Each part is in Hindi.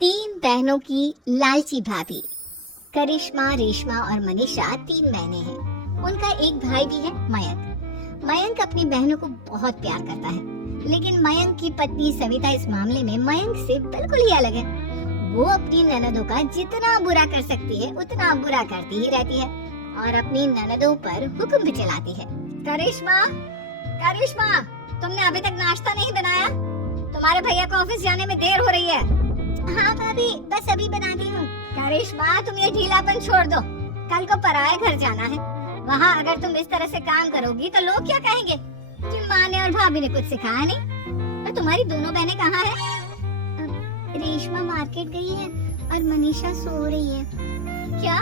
तीन बहनों की लालची भाभी। करिश्मा, रेशमा और मनीषा 3 बहनें हैं। उनका एक भाई भी है, मयंक। मयंक अपनी बहनों को बहुत प्यार करता है, लेकिन मयंक की पत्नी सविता इस मामले में मयंक से बिल्कुल ही अलग है। वो अपनी ननदों का जितना बुरा कर सकती है उतना बुरा करती ही रहती है और अपनी ननदों पर हुक्म भी चलाती है। करिश्मा, करिश्मा, तुमने अभी तक नाश्ता नहीं बनाया? तुम्हारे भैया को ऑफिस जाने में देर हो रही है। हाँ भाभी, बस अभी बनाती हूँ। करिश्मा, तुम ये ढीलापन छोड़ दो। कल को पराये घर जाना है। वहाँ अगर तुम इस तरह से काम करोगी तो लोग क्या कहेंगे कि माँ ने और भाभी ने कुछ सिखाया नहीं। और तुम्हारी दोनों बहनें कहाँ हैं? रेशमा मार्केट गई है और मनीषा सो रही है। क्या?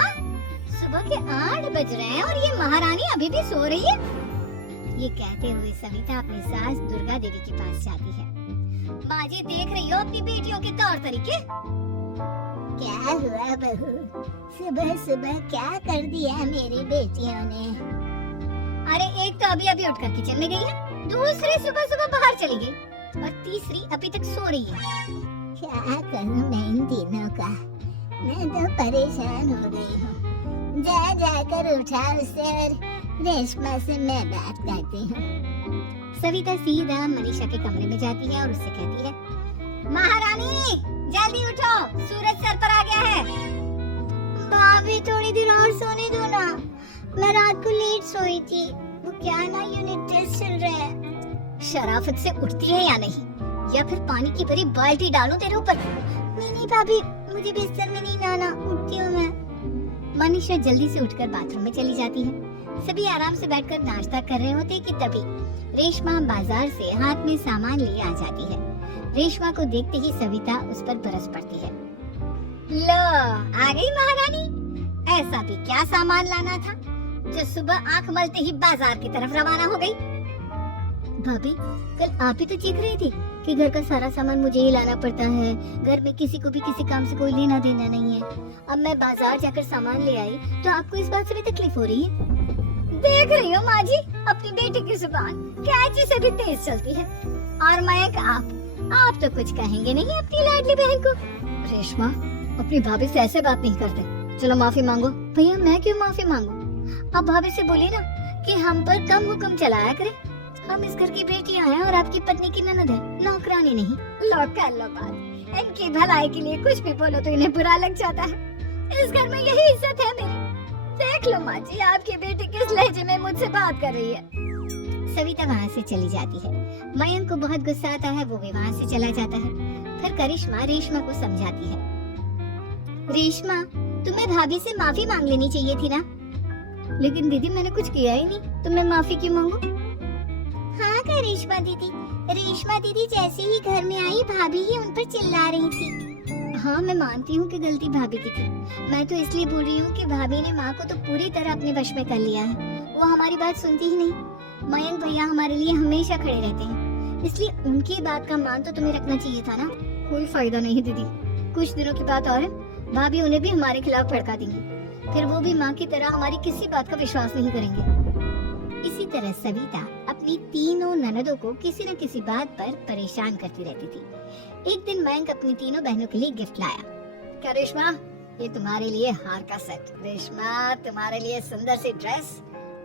सुबह के 8 बज रहे हैं और ये महारानी अभी भी सो रही है? ये कहते हुए सविता अपनी सास दुर्गा देवी के पास जाती है। माँ जी, देख रही हो अपनी बेटियों के तौर तरीके? क्या हुआ बहू, सुबह सुबह क्या कर दिया मेरी बेटियों ने? अरे एक तो अभी अभी उठकर किचन में गई है, दूसरी सुबह सुबह बाहर चली गई और तीसरी अभी तक सो रही है। क्या करूं मैं इन तीनों का, मैं तो परेशान हो गई हूँ। जा जाकर उठा उसे और रेशमा से मैं बात करती हूँ। सविता सीधा मनीषा के कमरे में जाती है और उससे कहती है, महारानी जल्दी उठो, सूरज सर पर आ गया है। भाभी थोड़ी देर और सोने दो ना, मैं रात को लेट सोई थी। वो क्या ना यूनिट टेस्ट चल रहा है। शराफत से उठती है या नहीं, या फिर पानी की भरी बाल्टी डालूं तेरे ऊपर? नहीं भाभी, मुझे बिस्तर में नहीं जाना, उठती हूँ मैं। मनीषा जल्दी से उठकर बाथरूम में चली जाती है। सभी आराम से बैठकर नाश्ता कर रहे होते कि तभी रेशमा बाजार से हाथ में सामान लिए आ जाती है। रेशमा को देखते ही सविता उस पर बरस पड़ती है। लो, आ गई महारानी। ऐसा भी क्या सामान लाना था जो सुबह आंख मलते ही बाजार की तरफ रवाना हो गई? भाभी, कल आप ही तो चीख रही थी कि घर का सारा सामान मुझे ही लाना पड़ता है, घर में किसी को भी किसी काम से कोई लेना देना नहीं है। अब मैं बाजार जाकर सामान ले आई तो आपको इस बात से भी तकलीफ हो रही है? देख रही हो माँ जी, अपनी बेटी की जुबान कैंची से भी तेज चलती है। और मयंक, आप तो कुछ कहेंगे नहीं अपनी लाडली बहन को? रेशमा, अपनी भाभी से ऐसे बात नहीं करते। चलो माफी मांगो। भैया, मैं क्यों माफी मांगू? आप भाभी से बोलिए ना कि हम पर कम हुक्म चलाया करें। हम इस घर की बेटियां हैं और आपकी पत्नी की ननद है, नौकरानी नहीं। लो कर लो बात। इनकी भलाई के लिए कुछ भी बोलो तो इन्हें बुरा लग जाता है। इस घर में यही इज्जत है मेरी। देख लो माँ जी, आपकी बेटी किस लहजे में मुझसे बात कर रही है। सविता वहाँ से चली जाती है। मयंक को बहुत गुस्सा आता है, वो भी वहाँ से चला जाता है। फिर करिश्मा रेशमा को समझाती है, रेशमा, तुम्हें भाभी से माफी मांग लेनी चाहिए थी ना। लेकिन दीदी, मैंने कुछ किया ही नहीं, तो मैं माफी क्यों मांगू? हाँ करिश्मा दीदी, रेशमा दीदी जैसे ही घर में आई भाभी ही उन पर चिल्ला रही थी। हाँ, मैं मानती हूँ कि गलती भाभी की थी। मैं तो इसलिए बोल रही हूँ कि भाभी ने माँ को तो पूरी तरह अपने वश में कर लिया है। वो हमारी बात सुनती ही नहीं। मयंक भैया हमारे लिए हमेशा खड़े रहते हैं, इसलिए उनकी बात का मान तो तुम्हें रखना चाहिए था ना। कोई फायदा नहीं दीदी, कुछ दिनों की बात और है, भाभी उन्हें भी हमारे खिलाफ भड़का देंगी। फिर वो भी माँ की तरह हमारी किसी बात का विश्वास नहीं करेंगे। इसी तरह सविता अपनी तीनों ननदों को किसी न किसी बात पर परेशान करती रहती थी। एक दिन मयंक अपनी तीनों बहनों के लिए गिफ्ट लाया। क्या रेशमा, ये तुम्हारे लिए हार का सेट। रेशमा, तुम्हारे लिए सुंदर सी ड्रेस।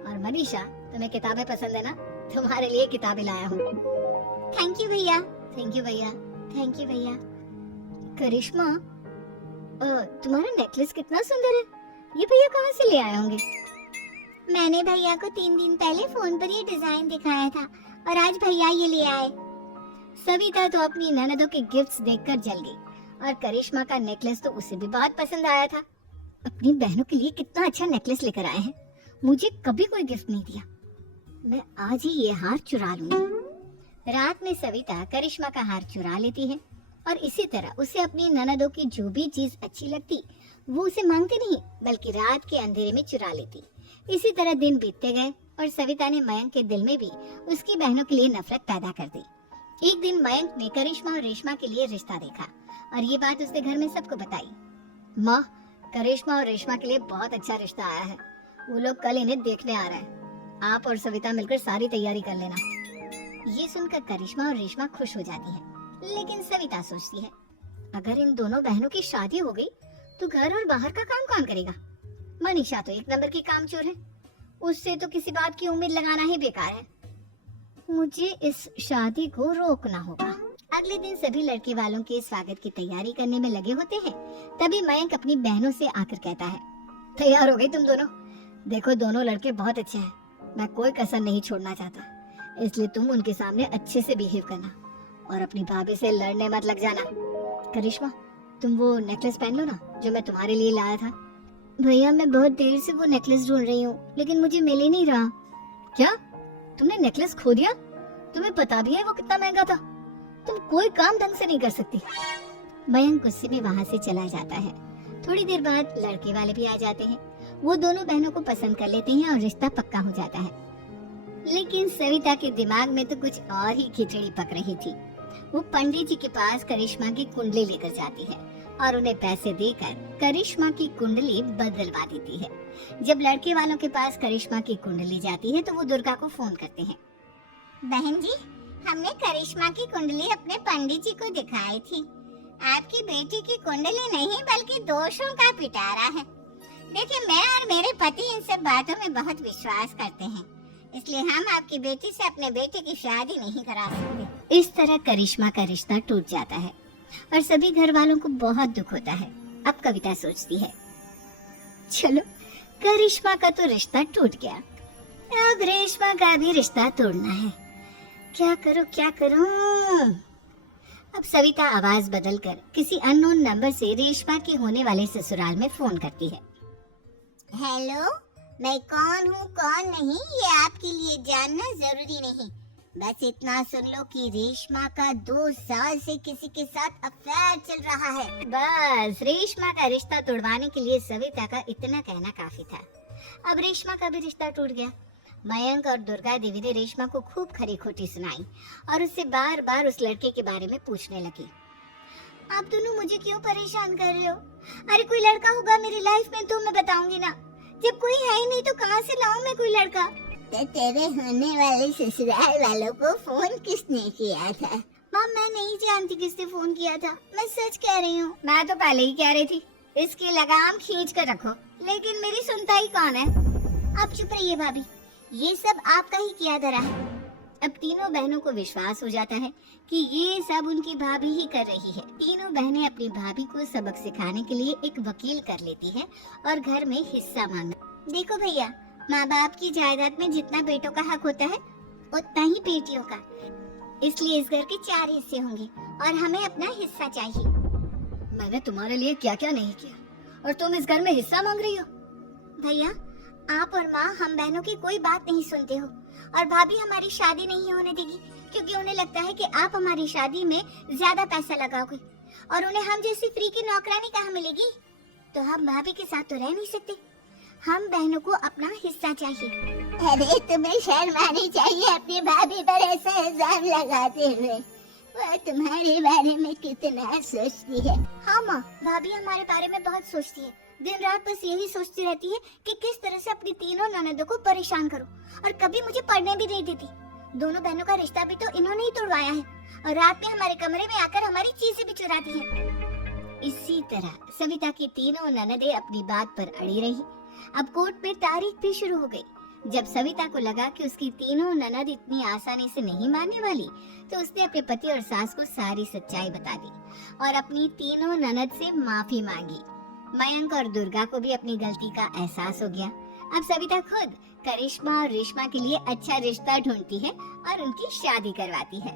और मनीषा, तुम्हें किताबें पसंद है ना, तुम्हारे लिए किताबें लाया हूँ। थैंक यू भैया। थैंक यू भैया। थैंक यू भैया। करिश्मा, तुम्हारा नेकलेस कितना सुंदर है, ये भैया कहाँ से ले आए होंगे? मैंने भैया को 3 दिन पहले फोन पर ये डिजाइन दिखाया था और आज भैया ये ले आए। सविता तो अपनी ननदों के गिफ्ट्स देखकर जल गई और करिश्मा का नेकलेस तो उसे भी बहुत पसंद आया था। अपनी बहनों के लिए कितना अच्छा नेकलेस लेकर आए हैं, मुझे कभी कोई गिफ्ट नहीं दिया। मैं आज ही ये हार चुरा लूंगी। रात में सविता करिश्मा का हार चुरा लेती है और इसी तरह उसे अपनी ननदों की जो भी चीज अच्छी लगती वो उसे मांगती नहीं, बल्कि रात के अंधेरे में चुरा लेती। इसी तरह दिन बीतते गए और सविता ने मयंक के दिल में भी उसकी बहनों के लिए नफरत पैदा कर दी। एक दिन मयंक ने करिश्मा और रेशमा के लिए रिश्ता देखा और ये बात उसने घर में सबको बताई। माँ, करिश्मा और रेशमा के लिए बहुत अच्छा रिश्ता आया है, वो लोग कल इन्हें देखने आ रहे हैं। आप और सविता मिलकर सारी तैयारी कर लेना। ये सुनकर करिश्मा और रेशमा खुश हो जाती है, लेकिन सविता सोचती है, अगर इन दोनों बहनों की शादी हो गई तो घर और बाहर का काम कौन करेगा? मनीषा तो एक नंबर की कामचोर है, उससे तो किसी बात की उम्मीद लगाना ही बेकार है। मुझे इस शादी को रोकना होगा। अगले दिन सभी लड़के वालों के स्वागत की तैयारी करने में लगे होते हैं। तभी मयंक अपनी बहनों से आकर कहता है, तैयार हो गई तुम दोनों? देखो दोनों लड़के बहुत अच्छे हैं, मैं कोई कसर नहीं छोड़ना चाहता, इसलिए तुम उनके सामने अच्छे से बिहेव करना और अपनी भाभी से लड़ने मत लग जाना। करिश्मा, तुम वो नेकलेस पहन लो ना जो मैं तुम्हारे लिए लाया था। भैया मैं बहुत देर से वो नेकलेस ढूंढ रही हूँ, लेकिन मुझे मिल ही नहीं रहा। क्या तुमने नेकलेस खो दिया? तुम्हें पता भी है वो कितना महंगा था? तुम कोई काम ढंग से नहीं कर सकती। मयंक गुस्से में वहाँ से चला जाता है। थोड़ी देर बाद लड़के वाले भी आ जाते हैं। वो दोनों बहनों को पसंद कर लेते हैं और रिश्ता पक्का हो जाता है। लेकिन सविता के दिमाग में तो कुछ और ही खिचड़ी पक रही थी। वो पंडित जी के पास करिश्मा की कुंडली लेकर जाती है और उन्हें पैसे देकर करिश्मा की कुंडली बदलवा देती है। जब लड़के वालों के पास करिश्मा की कुंडली जाती है तो वो दुर्गा को फोन करते हैं। बहन जी, हमने करिश्मा की कुंडली अपने पंडित जी को दिखाई थी। आपकी बेटी की कुंडली नहीं बल्कि दोषों का पिटारा है। देखिए, मैं और मेरे पति इन सब बातों में बहुत विश्वास करते हैं, इसलिए हम आपकी बेटी से अपने बेटे की शादी नहीं करा सकते। इस तरह करिश्मा का रिश्ता टूट जाता है और सभी घर वालों को बहुत दुख होता है। अब कविता सोचती है, चलो करिश्मा का तो रिश्ता टूट गया, अब रेशमा का भी रिश्ता तोड़ना है। क्या करूं? अब सविता आवाज बदलकर किसी अननोन नंबर से रेशमा के होने वाले ससुराल में फोन करती है। हेलो, मैं कौन हूँ कौन नहीं ये आपके लिए जानना जरूरी नहीं, बस इतना सुन लो कि रेशमा का 2 साल से किसी के साथ अफेयर चल रहा है। बस रेशमा का रिश्ता तोड़वाने के लिए सविता का इतना कहना काफी था। अब रेशमा का भी रिश्ता टूट गया। मयंक और दुर्गा देवी ने रेशमा को खूब खरी खोटी सुनाई और उससे बार बार उस लड़के के बारे में पूछने लगी। आप दोनों मुझे क्यों परेशान कर रहे हो? अरे कोई लड़का होगा मेरी लाइफ में तो मैं बताऊंगी ना, जब कोई है ही नहीं तो कहाँ से लाऊं मैं कोई लड़का? तो तेरे होने वाले ससुराल वालों को फोन किसने किया था? माम, मैं नहीं जानती किसने फोन किया था, मैं सच कह रही हूँ। मैं तो पहले ही कह रही थी इसकी लगाम खींच कर रखो, लेकिन मेरी सुनता ही कौन है? आप चुप रहिए भाभी, ये सब आपका ही किया धरा है। अब तीनों बहनों को विश्वास हो जाता है कि ये सब उनकी भाभी ही कर रही है। तीनों बहनें अपनी भाभी को सबक सिखाने के लिए एक वकील कर लेती है और घर में हिस्सा मांगा। देखो भैया, माँ बाप की जायदाद में जितना बेटों का हक होता है उतना ही बेटियों का, इसलिए इस घर के 4 हिस्से होंगे और हमें अपना हिस्सा चाहिए। मैंने तुम्हारे लिए क्या क्या नहीं किया और तुम इस घर में हिस्सा मांग रही हो? भैया, आप और माँ हम बहनों की कोई बात नहीं सुनते हो और भाभी हमारी शादी नहीं होने देगी क्योंकि उन्हें लगता है कि आप हमारी शादी में ज्यादा पैसा लगाओगे और उन्हें हम जैसी फ्री की नौकरानी कहाँ मिलेगी। तो हम भाभी के साथ तो रह नहीं सकते, हम बहनों को अपना हिस्सा चाहिए। अरे तुम्हें शर्म आनी चाहिए अपनी भाभी पर ऐसा इल्जाम लगाते हुए। वो तुम्हारे बारे में कितना सोचती है। हाँ माँ, भाभी हमारे बारे में बहुत सोचती है, दिन रात बस यही सोचती रहती है कि किस तरह से अपनी तीनों ननदों को परेशान करूं और कभी मुझे पढ़ने भी नहीं देती। दोनों बहनों का रिश्ता भी तो इन्होंने ही तोड़वाया है और रात में हमारे कमरे में आकर हमारी चीजें भी चुराती हैं। इसी तरह सविता की तीनों ननदें अपनी बात पर अड़ी रही। अब कोर्ट में तारीख भी शुरू हो गई। जब सविता को लगा कि उसकी तीनों ननद इतनी आसानी से नहीं मानने वाली, तो उसने अपने पति और सास को सारी सच्चाई बता दी और अपनी तीनों ननद से माफी मांगी। मयंक और दुर्गा को भी अपनी गलती का एहसास हो गया। अब सविता खुद करिश्मा और रेशमा के लिए अच्छा रिश्ता ढूंढती है और उनकी शादी करवाती है।